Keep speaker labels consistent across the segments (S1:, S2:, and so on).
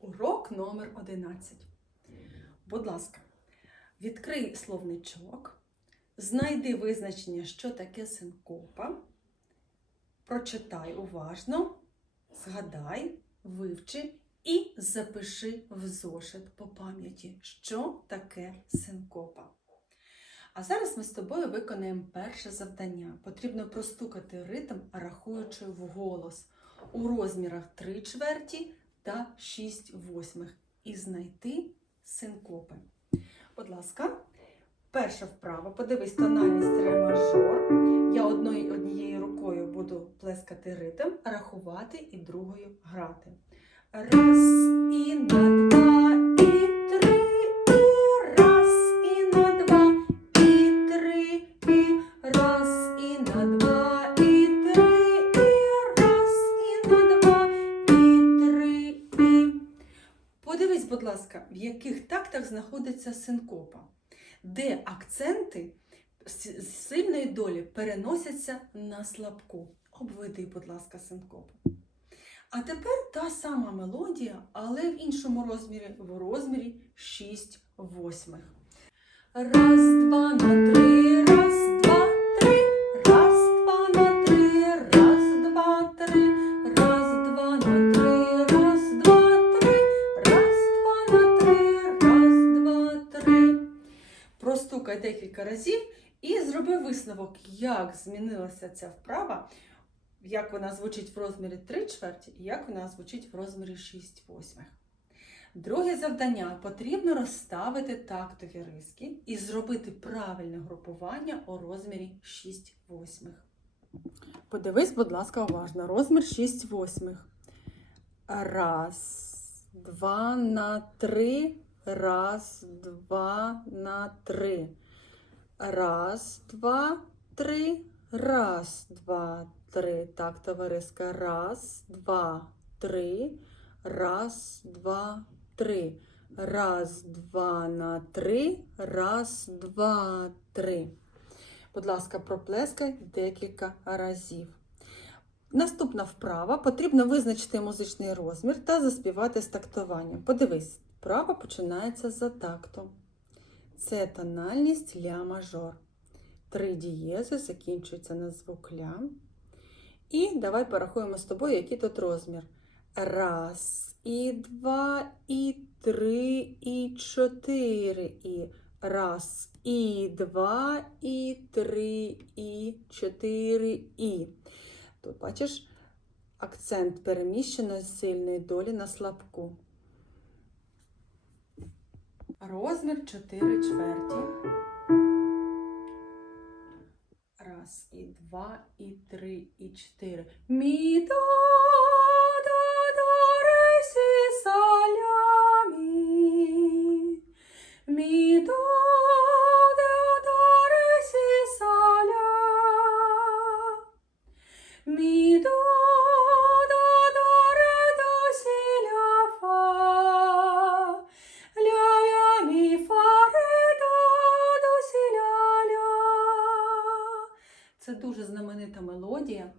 S1: Урок номер 11. Будь ласка, відкрий словничок, знайди визначення, що таке синкопа, прочитай уважно, згадай, вивчи і запиши в зошит по пам'яті, що таке синкопа. А зараз ми з тобою виконаємо перше завдання. Потрібно простукати ритм, рахуючи вголос у розмірах 3 чверті та 6 восьмих і знайти синкопи. Будь ласка, перша вправа. Подивись тональність ре мажор. Я одною, однією рукою буду плескати ритм, рахувати і другою грати. Раз і на ласка, в яких тактах знаходиться синкопа, де акценти з сильної долі переносяться на слабку. Обведи, будь ласка, синкопу. А тепер та сама мелодія, але в іншому розмірі, в розмірі 6 восьмих. Раз, два, на три, Простукай декілька разів і зроби висновок, як змінилася ця вправа, як вона звучить в розмірі 3 чверті і як вона звучить в розмірі 6 восьмих. Друге завдання потрібно розставити тактові риски і зробити правильне групування у розмірі 6 восьмих. Подивись, будь ласка, уважно. Розмір 6 восьмих. Раз, два на три. Раз, два на три. Раз, два, три. Раз, два, три. Так, товариска. Раз, два, три. Раз, два, три. Раз, два на три. Раз, два, три. Будь ласка, проплескай декілька разів. Наступна вправа. Потрібно визначити музичний розмір та заспівати з тактуванням. Подивись, вправа починається за тактом. Це тональність ля мажор. Три дієзи закінчуються на звук ля. І давай порахуємо з тобою, який тут розмір. Раз, і два, і три, і чотири. І раз, і два, і три, і чотири, і. Тут бачиш акцент переміщено з сильної долі на слабку. Розмір 4 чверті. Раз, і два, і три, і чотири. Мі, Це дуже знаменита мелодія.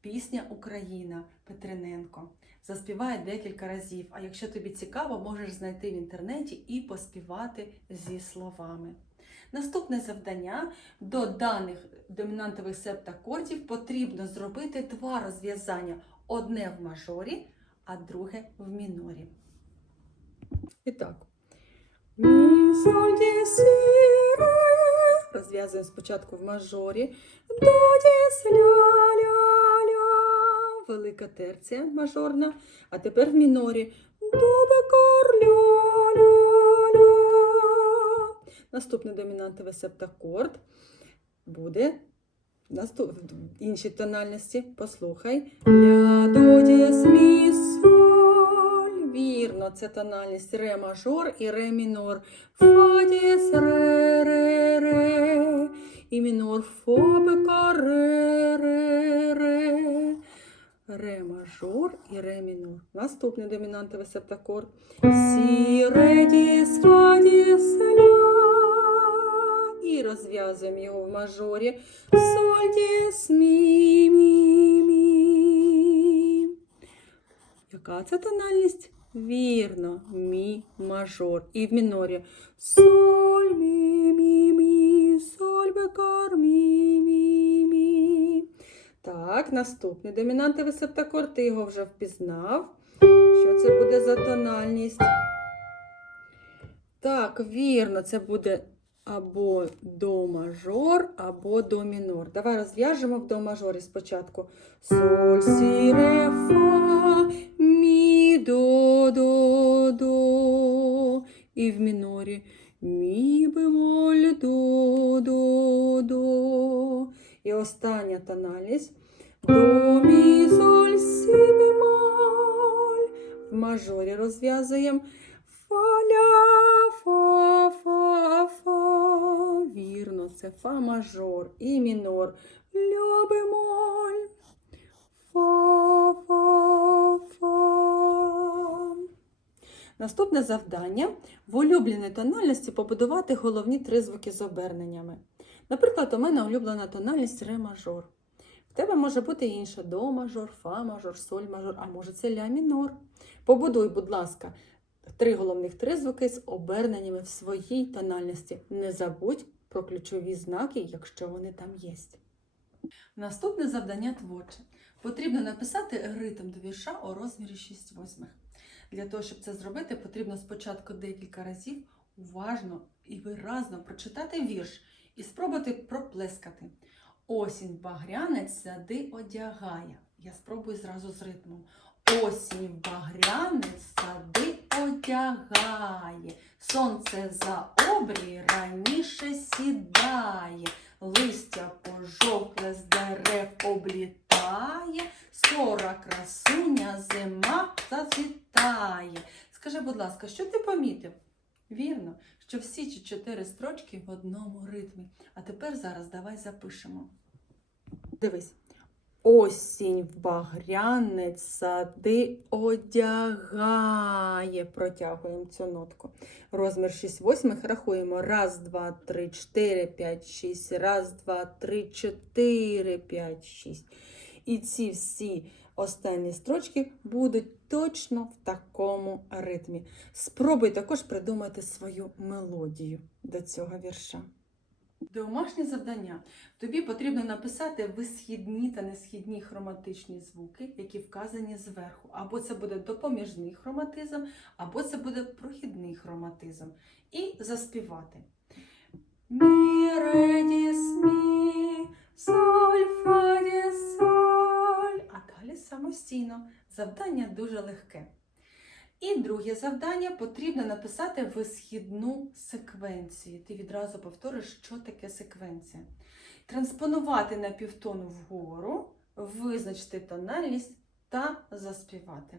S1: Пісня Україна Петрененко. Заспіває декілька разів. А якщо тобі цікаво, можеш знайти в інтернеті і поспівати зі словами. Наступне завдання до даних домінантових септакордів потрібно зробити два розв'язання: одне в мажорі, а друге в мінорі. І так. Ді, сі, ре. Розв'язуємо спочатку в мажорі. До, ді, ля, ля, ля. Велика терція мажорна. А тепер в мінорі. До, бекар, ля, ля, ля. Наступний домінантовий септакорд буде в іншій тональності. Послухай. Ля, до, Вірно, це тональність ре мажор і ре мінор. Фа дієс, ре, ре, ре. І мінор фа, ре, ре, ре. Ре мажор і ре мінор. Наступний домінантовий септакорд. Сі, ре, дієс, фа, дієс, ля. І розв'язуємо його в мажорі. Соль, дієс, мі, мі, мі. Яка це тональність? Вірно, мі мажор. І в мінорі соль, мі, мі, мі, соль, бекар, мі, мі, мі. Так, наступний домінантовий висептакор, ти його вже впізнав. Що це буде за тональність? Так, вірно, це буде або до мажор, або до мінор. Давай розв'яжемо в до мажорі спочатку. Соль, сі, ре, фа, мі, до, до, до. І в мінорі мі, бемоль, до, до, до. І остання тональність. До, мі, соль, сі, бемоль. В мажорі розв'язуємо. Фа, ля, фа, фа, фа. Вірно, це фа мажор і мінор. Ля. Фа, фа, фа. Наступне завдання в улюбленій тональності побудувати головні три звуки з оберненнями. Наприклад, у мене улюблена тональність ре мажор. В тебе може бути інша до мажор, фа мажор, соль мажор, а може це ля мінор. Побудуй, будь ласка, три головних тризвуки з оберненнями в своїй тональності. Не забудь про ключові знаки, якщо вони там є. Наступне завдання творче. Потрібно написати ритм до вірша у розмірі 6 восьмих. Для того, щоб це зробити, потрібно спочатку декілька разів уважно і виразно прочитати вірш і спробувати проплескати. Осінь багрянець сади одягає. Я спробую зразу з ритмом. Осінь багрянець сади одягає. Сонце за обрій раніше сідає. Листя пожовкле з дерев облітає. Скоро красуня зима зацвітає. Скажи, будь ласка, що ти помітив? Вірно, що всі ці чотири строчки в одному ритмі. А тепер зараз давай запишемо. Дивись. Осінь в багрянець сади одягає. Протягуємо цю нотку. Розмір 6 восьмих рахуємо. Раз, два, три, чотири, п'ять, шість. Раз, два, три, чотири, п'ять, шість. І ці всі останні строчки будуть точно в такому ритмі. Спробуй також придумати свою мелодію до цього вірша. Домашнє завдання. Тобі потрібно написати висхідні та несхідні хроматичні звуки, які вказані зверху. Або це буде допоміжний хроматизм, або це буде прохідний хроматизм. І заспівати. Мі, ре, діс, соль, фа, діс, соль. А далі самостійно. Завдання дуже легке. І друге завдання потрібно написати висхідну секвенцію. Ти відразу повториш, що таке секвенція. Транспонувати на півтону вгору, визначити тональність та заспівати.